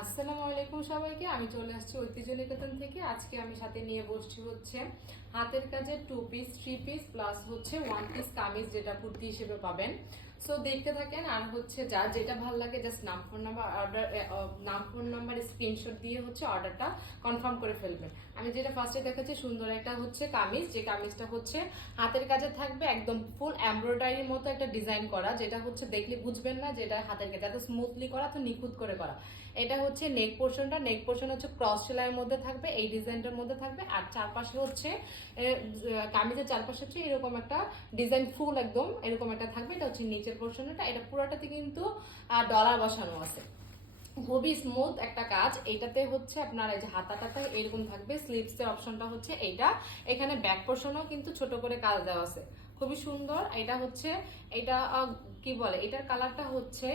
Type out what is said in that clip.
আসসালামু আলাইকুম সবাইকে। আমি চলে আসছি ঐতিহ্য নিকেতন থেকে। আজকে আমি সাথে নিয়ে বসছি হচ্ছে হাতের কাজের 2 পিস 3 পিস প্লাস হচ্ছে 1 পিস কামিজ, যেটা কুর্তি হিসেবে পাবেন। সো দেখতে থাকেন, আর হচ্ছে যার যেটা ভালো লাগে জাস্ট নাম ফোন নাম্বার স্ক্রিনশট দিয়ে হচ্ছে অর্ডারটা কনফার্ম করে ফেলবেন। আমি যেটা ফার্স্টে দেখাচ্ছি সুন্দর একটা হচ্ছে কামিজ, যে কামিজটা হচ্ছে হাতের কাজে থাকবে, একদম ফুল এমব্রয়ডারির মতো একটা ডিজাইন করা, যেটা হচ্ছে দেখলে বুঝবেন না যেটা হাতের কাজ, এত স্মুথলি করা, তো নিখুঁত করে করা। এটা হচ্ছে নেক পোর্শন হচ্ছে ক্রস সেলাইয়ের মধ্যে থাকবে, এই ডিজাইনটার মধ্যে থাকবে। আর চারপাশে হচ্ছে কামিজের চারপাশে হচ্ছে এরকম একটা ডিজাইন, ফুল একদম এরকম একটা থাকবে। এটা হচ্ছে নিচের পোর্শনটা, এটা পুরোটাতে কিন্তু ডলার বসানো আছে। খুবই স্মুথ একটা কাজ। এটাতে হচ্ছে আপনার এই যে হাতাটাতে এরকম থাকবে, স্লিভস এর অপশনটা হচ্ছে এইটা। এখানে ব্যাক পোর্শনও কিন্তু ছোট করে কাজ দেওয়া আছে, খুবই সুন্দর। এটা হচ্ছে এটা কি বলে, এটার কালারটা হচ্ছে